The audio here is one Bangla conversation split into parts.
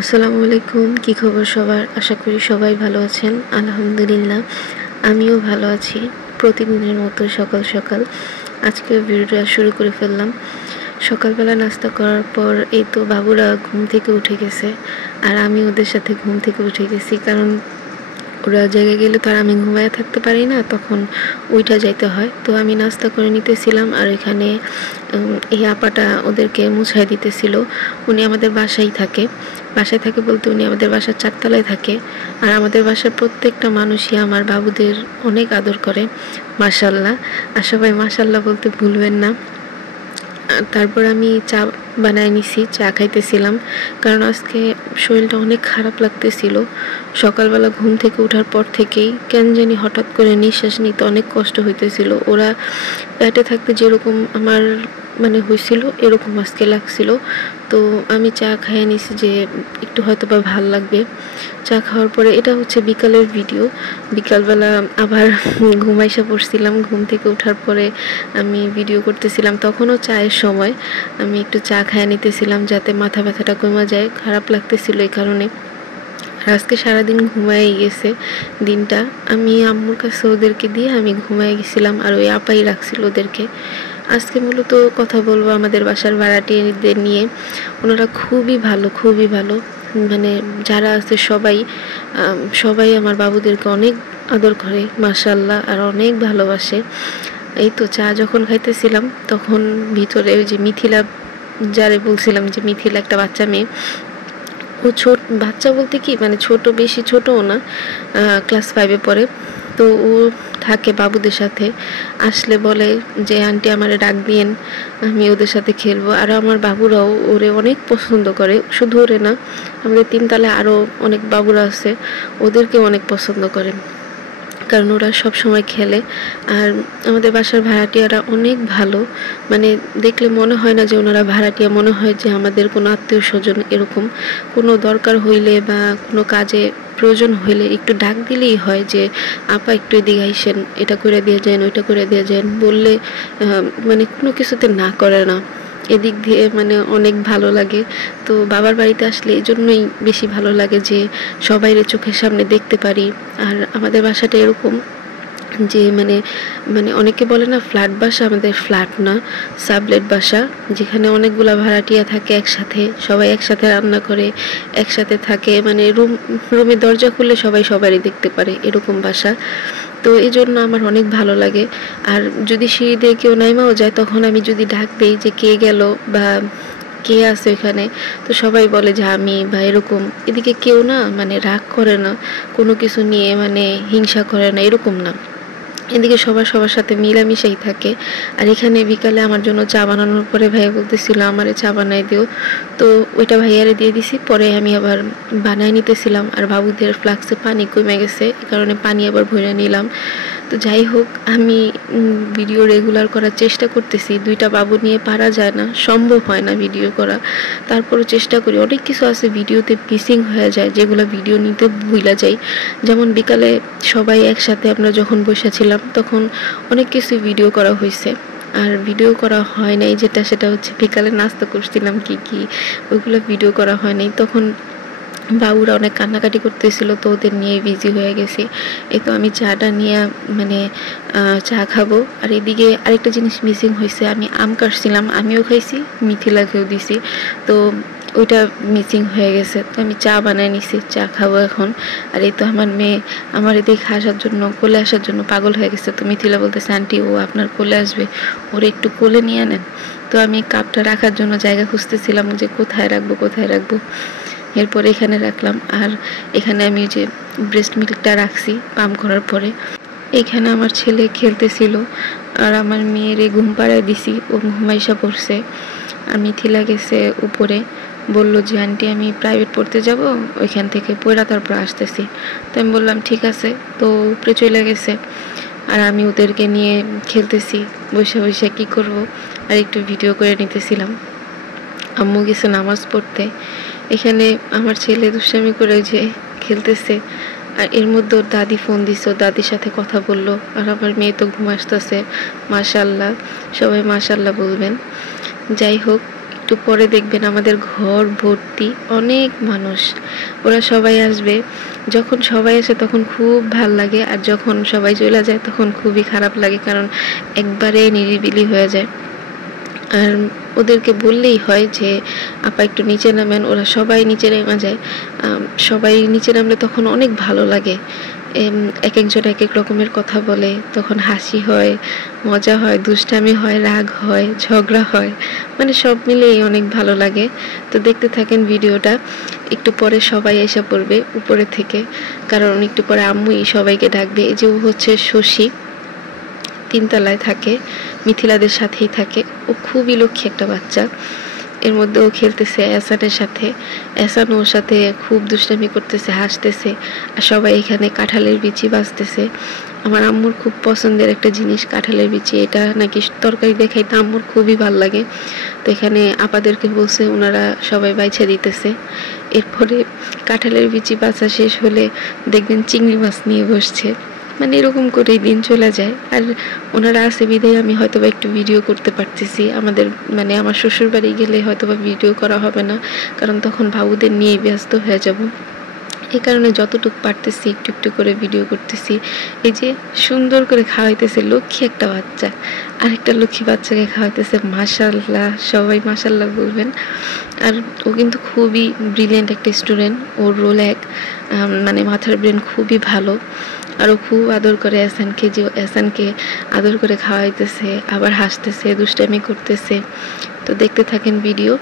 আসসালামু আলাইকুম। কি খবর সবার? আশা করি সবাই ভালো আছেন। আলহামদুলিল্লাহ আমিও ভালো আছি। প্রতিদিনের মতো সকাল সকাল আজকেও ভিডিওটা শুরু করে ফেললাম। সকালবেলা নাস্তা করার পর এই তো বাবুরা ঘুম থেকে উঠে গেছে, আর আমি ওদের সাথে ঘুম থেকে উঠে গেছি, কারণ ওরা জেগে গেলে তো আর আমি ঘুমায়া থাকতে পারি না, তখন উইঠা যাইতে হয়। তো আমি নাস্তা করে নিতেছিলাম, আর এখানে এই আপাটা ওদেরকে মুছাই দিতেছিল। উনি আমাদের বাসায় থাকে বলতে উনি আমাদের বাসার ৪ তলায় থাকে। আর আমাদের বাসার প্রত্যেকটা মানুষই আমার বাবুদের অনেক আদর করে, মাশাআল্লাহ। আর সবাই মাশাআল্লাহ বলতে ভুলবেন না। তারপর আমি চা বানায় নিছি, চা খাইতেছিলাম, কারণ আজকে শরীরটা অনেক খারাপ লাগতেছিল। সকালবেলা ঘুম থেকে ওঠার পর থেকেই কেন জানি হঠাৎ করে নিঃশ্বাস নিতে অনেক কষ্ট হইতেছিল। ওরা পেটে থাকতে যেরকম আমার হয়েছিল, এরকম আজকে লাগছিল। তো আমি চা খাইয়ে নিছি যে একটু হয়তো বা ভাল লাগবে। চা খাওয়ার পরে এটা হচ্ছে বিকালের ভিডিও। বিকালবেলা আবার ঘুমাইসা পড়ছিলাম। ঘুম থেকে ওঠার পরে আমি ভিডিও করতেছিলাম, তখনও চায়ের সময়। আমি একটু চা খাইয়ে নিতেছিলাম যাতে মাথা ব্যথাটা কমে যায়, খারাপ লাগতেছিল এই কারণে। আর আজকে সারাদিন ঘুমাই গেছে দিনটা। আমি আম্মুর কাছে ওদেরকে দিয়ে আমি ঘুমাই গেছিলাম, আর ওই আপাই রাখছিল ওদেরকে। আজকে মূলত কথা বলবো আমাদের বাসার ভাড়াটিয়াদের নিয়ে। ওনারা খুবই ভালো, যারা আছে সবাই আমার বাবুদেরকে অনেক আদর করে, মাশাআল্লাহ, আর অনেক ভালোবাসে। এই তো চা যখন খাইতেছিলাম তখন ভিতরে ওই যে মিথিলা, যারে বলছিলাম যে মিথিলা একটা বাচ্চা মেয়ে, ও ছোট বাচ্চা বলতে কি ছোট, বেশি ছোটও না, ক্লাস 5-এ পড়ে। তো ও থাকে বাবুদের সাথে, আসলে বলে যে আন্টি আমারে ডাক দিয়েন, আমি ওদের সাথে খেলবো। আর আমার বাবুরাও ওরে অনেক পছন্দ করে, শুধু ওরে না, আমাদের 3 তলায় আরও অনেক বাবুরা আছে, ওদেরকেও অনেক পছন্দ করে, কারণ ওরা সব সময় খেলে। আর আমাদের বাসার ভাড়াটিয়ারা অনেক ভালো, দেখলে মনে হয় না যে ওনারা ভাড়াটিয়া, মনে হয় যে আমাদের কোনো আত্মীয় স্বজন। এরকম কোনো দরকার হইলে বা কোনো কাজে প্রয়োজন হইলে একটু ডাক দিলেই হয় যে আপা একটু এদিকে আইসেন, এটা করে দিয়ে যান, ওইটা করে দিয়ে যান বললে কোনো কিছুতে না করে না। এদিক দিয়ে অনেক ভালো লাগে। তো বাবার বাড়িতে আসলে এই জন্যই বেশি ভালো লাগে যে সবাইরে চোখের সামনে দেখতে পারি। আর আমাদের বাসাটা এরকম যে অনেকে বলে না ফ্ল্যাট বাসা, আমাদের ফ্ল্যাট না, সাবলেট বাসা, যেখানে অনেকগুলা ভাড়াটিয়া থাকে একসাথে, সবাই একসাথে রান্না করে, একসাথে থাকে, রুমের দরজা খুললে সবাই সবারই দেখতে পারে, এরকম বাসা। তো এই জন্য আমার অনেক ভালো লাগে। আর যদি সিঁড়ি দিয়ে কেউ নাইমাও যায়, তখন আমি যদি ডাক দিই যে কে গেল বা কে আছে এখানে, তো সবাই বলে যে আমি, বা এরকম। এদিকে কেউ না রাগ করে না কোনো কিছু নিয়ে, হিংসা করে না, এরকম না। এদিকে সবার সাথে মিলামিশাই থাকে। আর এখানে বিকালে আমার জন্য চা বানানোর পরে ভাইয়া বলতেছিল আমারে চা বানাই দিও, তো ওইটা ভাইয়ারে দিয়ে দিছি। পরে আমি আবার বানাই নিতেছিলাম, আর বাবুদের ফ্লাক্সে পানি কমে গেছে, এই কারণে পানি আবার ভরে নিলাম। তো যাই হোক, আমি ভিডিও রেগুলার করার চেষ্টা করতেছি। 2টা বাবু নিয়ে পারা যায় না, সম্ভব হয় না ভিডিও করা, তারপরও চেষ্টা করি। অনেক কিছু আছে ভিডিওতে মিসিং হয়ে যায়, যেগুলো ভিডিও নিতে ভুলা যাই। যেমন বিকালে সবাই একসাথে আমরা যখন বসেছিলাম, তখন অনেক কিছু ভিডিও করা হয়েছে। আর ভিডিও করা হয় নাই সেটা হচ্ছে বিকালে নাস্তা করছিলাম কি ওইগুলো ভিডিও করা হয় নাই। তখন বাবুরা অনেক কান্নাকাটি করতেছিল, তো ওদের নিয়ে বিজি হয়ে গেছি। এই তো আমি চাটা নিয়ে চা খাবো। আর এদিকে আরেকটা জিনিস মিসিং হয়েছে, আমি আম কাটছিলাম, আমিও খাইছি, মিথিলাকেও দিছি, তো ওইটা মিসিং হয়ে গেছে। তো আমি চা বানাই নিছি, চা খাবো এখন। আর এই তো আমার মেয়ে আমার এদিকে কোলে আসার জন্য পাগল হয়ে গেছে। তো মিথিলা বলতেছে আন্টি ও আপনার কোলে আসবে, ওরে একটু কোলে নিয়ে নেন। তো আমি কাপটা রাখার জন্য জায়গা খুঁজতেছিলাম যে কোথায় রাখবো। এরপরে এখানে রাখলাম। আর এখানে আমি যে ব্রেস্ট মিল্কটা রাখছি পাম্প করার পরে। এখানে আমার ছেলে খেলতেছিল, আর আমার মেয়েরে ঘুম পাড়ায় দিছি, ও ঘুমাইসা পড়ছে। আর মিথিলা গেছে উপরে, বলল যে আন্টি আমি প্রাইভেট পড়তে যাব, ওইখান থেকে পড়া তারপর আসতেছি। তো আমি বললাম ঠিক আছে। তো উপরে চলে গেছে, আর আমি ওদেরকে নিয়ে খেলতেছি, বসে কি করব, আর একটু ভিডিও করে নিতেছিলাম। আম্মু গেছে নামাজ পড়তে। এখানে আমার ছেলে দুষ্টামি করে যে খেলতেছে, আর এর মধ্যে ওর দাদি ফোন দিছে, ওর দাদির সাথে কথা বললো। আর আমার মেয়ে তো ঘুম আসতেছে, মাশাআল্লাহ, সবাই মাশাআল্লাহ বলবেন। যাই হোক, একটু পরে দেখবেন আমাদের ঘর ভর্তি অনেক মানুষ। ওরা সবাই আসবে। যখন সবাই আসে তখন খুব ভাল লাগে, আর যখন সবাই চলে যায় তখন খুবই খারাপ লাগে, কারণ একবারে নিরিবিলি হয়ে যায়। আর ওদেরকে বললেই হয় যে আপা একটু নিচে নামেন, ওরা সবাই নিচে নেমে যায়। সবাই নিচে নামলে তখন অনেক ভালো লাগে। এক একজন এক এক রকমের কথা বলে, তখন হাসি হয়, মজা হয়, দুষ্টামি হয়, রাগ হয়, ঝগড়া হয়, মানে সব মিলেই অনেক ভালো লাগে। তো দেখতে থাকেন ভিডিওটা। একটু পরে সবাই এসে পড়বে উপরে থেকে, কারণ একটু পরে আম্মুই সবাইকে ডাকবে। এই যে ও হচ্ছে শশী, 3 তলায় থাকে, মিথিলাদের সাথেই থাকে। ও খুবই লক্ষ্মী একটা বাচ্চা। এর মধ্যে ও খেলতেছে এহসানের সাথে, এহসান ওর সাথে খুব দুষ্টামি করতেছে, হাসতেছে। আর সবাই এখানে কাঁঠালের বিচি বাজতেছে। আমার আম্মুর খুব পছন্দের একটা জিনিস কাঁঠালের বিচি, এটা নাকি তরকারি দিয়ে খাইতে আম্মুর খুবই ভাল লাগে। তো এখানে আপাদেরকে বলছে, ওনারা সবাই বাইছে দিতেছে। এরপরে কাঁঠালের বিচি বাছা শেষ হলে দেখবেন চিংড়ি মাছ নিয়ে বসছে। মানে এরকম করেই দিন চলে যায়। আর ওনারা আছে বিধায় আমি হয়তোবা একটু ভিডিও করতে পারতেছি। আমাদের মানে আমার শ্বশুর বাড়ি গেলে হয়তোবা ভিডিও করা হবে না, কারণ তখন বাবুদের নিয়েই ব্যস্ত হয়ে যাব। এই কারণে যতটুকু পারতেছি একটু একটু করে ভিডিও করতেছি। এই যে সুন্দর করে খাওয়াইতেছে লক্ষ্মী একটা বাচ্চা, আরেকটা লক্ষ্মী বাচ্চাকে খাওয়াইতেছে। মাশাআল্লাহ, সবাই মাশাআল্লাহ বলবেন। আর ও কিন্তু খুবই ব্রিলিয়েন্ট একটা স্টুডেন্ট। ওর রোল এক, মানে মাথার ব্রেন খুবই ভালো। আরও খুব আদর করে এহসানকে, যে এহসানকে আদর করে খাওয়াইতেছে, আবার হাসতেছে, দুষ্টামি করতেছে। তো দেখতে থাকেন ভিডিও।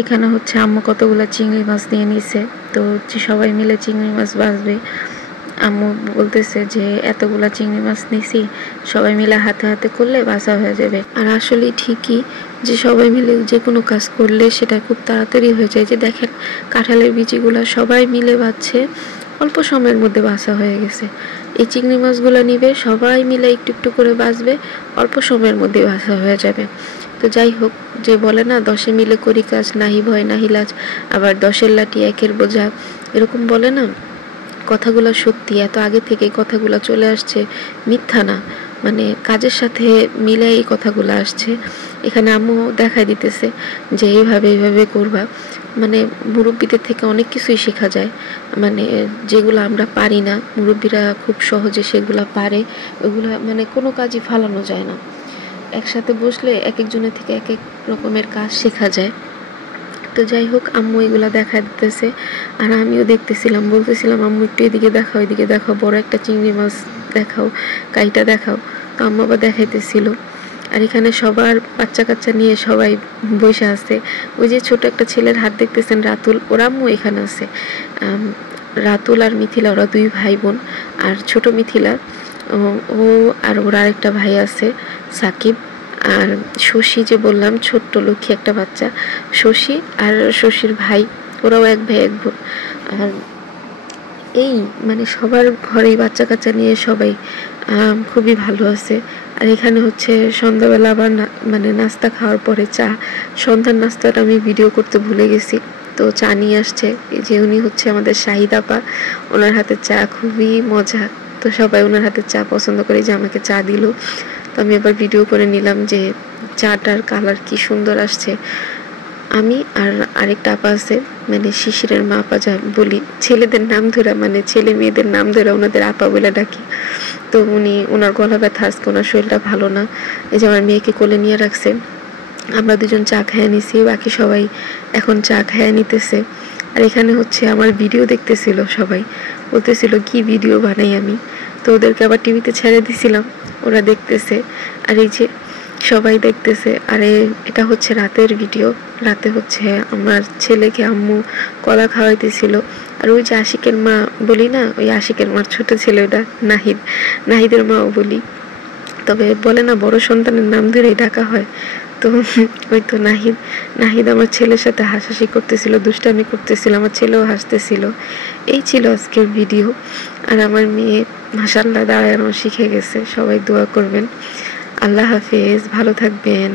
এখানে হচ্ছে আম্মু কতগুলো চিংড়ি মাছ নিয়ে নিছে। তো সবাই মিলে চিংড়ি মাছ ভাজবে। আম্মু বলতেছে যে এতগুলা চিংড়ি মাছ নিছি, সবাই মিলে হাতে হাতে করলে ভাজা হয়ে যাবে। আর আসলে ঠিকই যে সবাই মিলে যে কোনো কাজ করলে সেটা খুব তাড়াতাড়ি হয়ে যায়। যে দেখেন কাঁঠালের বিচিগুলা সবাই মিলে ভাজছে, অল্প সময়ের মধ্যে ভাজা হয়ে গেছে। এই চিংড়ি মাছগুলো নিবে, সবাই মিলে একটু একটু করে ভাজবে, অল্প সময়ের মধ্যে ভাজা হয়ে যাবে। তো যাই হোক, যে বলে না 10 মিলে করি কাজ, নাহি ভয় নাহি লাজ, আবার 10-এর লাঠি 1-এর বোঝা, এরকম বলে না, কথাগুলো সত্যি। এত আগে থেকে কথাগুলো চলে আসছে, মিথ্যা না। মানে কাজের সাথে মিলে এই কথাগুলো আসছে। এখানে আম্মু দেখাই দিতেছে যে এইভাবে করবা। মানে মুরব্বীদের থেকে অনেক কিছুই শেখা যায়, মানে যেগুলো আমরা পারি না মুরব্বীরা খুব সহজে সেগুলো পারে, ওগুলো মানে কোনো কাজই ফালানো যায় না। একসাথে বসলে এক একজনের থেকে এক এক রকমের কাজ শেখা যায়। তো যাই হোক, আম্মু এগুলা দেখা দিতেছে আর আমিও দেখতেছিলাম, বলতেছিলাম আম্মু একটু এদিকে দেখাও, বড় একটা চিংড়ি মাছ দেখাও, কাইটা দেখাও। তো আম্মু আবার দেখাইতেছিল। আর এখানে সবার বাচ্চা কাচ্চা নিয়ে সবাই বসে আছে। ওই যে ছোট একটা ছেলের হাত দেখতেছেন, রাতুল, ওর আম্মু এখানে আছে। রাতুল আর মিথিলা, ওরা 2 ভাই বোন। আর ছোট মিথিলা, ও আর ওর আরেকটা ভাই আছে সাকিব। আর শশী যে বললাম, ছোট্ট লক্ষ্মী একটা বাচ্চা, শশী আর শশীর ভাই, ওরাও 1 ভাই 1 বোন। আর এই মানে সবার ঘরেই বাচ্চা কাচ্চা নিয়ে সবাই খুবই ভালো আছে। আর এখানে হচ্ছে সন্ধ্যাবেলা আবার মানে নাস্তা খাওয়ার পরে চা, সন্ধ্যার নাস্তাটা আমি ভিডিও করতে ভুলে গেছি। তো চা নিয়ে আসছে, এই যে উনি হচ্ছে আমাদের শাহিদ আপা, ওনার হাতের চা খুবই মজা। তো সবাই ওনার হাতের চা পছন্দ করে, যে আমাকে চা দিল। তো আমি আবার ভিডিও করে নিলাম যে চাটার কালার কি সুন্দর আসছে। আমি আর আরেকটা আপা আছে, মানে শিশিরের মা আপা যা বলি, ছেলেদের নাম ধরে, মানে ছেলে মেয়েদের নাম ধরে ওনাদের আপা বলে ডাকি। তো উনি, ওনার গলা ব্যথা, আজকে ওনার শরীরটা ভালো না, এই যে আমার মেয়েকে কোলে নিয়ে রাখছে। আমরা 2জন চা খেয়ে নিছি, বাকি সবাই এখন চা খেয়ে নিতেছে। আর এখানে হচ্ছে আমার ভিডিও দেখতেছিল সবাই, বলতেছিল কি ভিডিও বানাই আমি। তো ওদেরকে আবার টিভিতে ছেড়ে দিছিলাম, ওরা দেখতেছে। আর এই যে সবাই দেখতেছে। আর এটা হচ্ছে রাতের ভিডিও। রাতে হচ্ছে আমার ছেলেকে আম্মু কলা খাওয়াইতেছিল। আর ওই যে আশিকের মা বলি না, ওই আশিকের মার ছোট ছেলে, ওটা নাহিদ, নাহিদের মাও বলি। তবে বলে না, বড় সন্তানের নাম ধরেই ডাকা হয়। তো ওই তো নাহিদ আমার ছেলের সাথে হাসাহাসি করতেছিল, দুষ্টামি করতেছিল, আমার ছেলেও হাসতেছিল। এই ছিল আজকের ভিডিও। আর আমার মেয়ে মাশাআল্লাহ দাঁড়ানো শিখে গেছে। সবাই দোয়া করবেন। আল্লাহ হাফেজ, ভালো থাকবেন।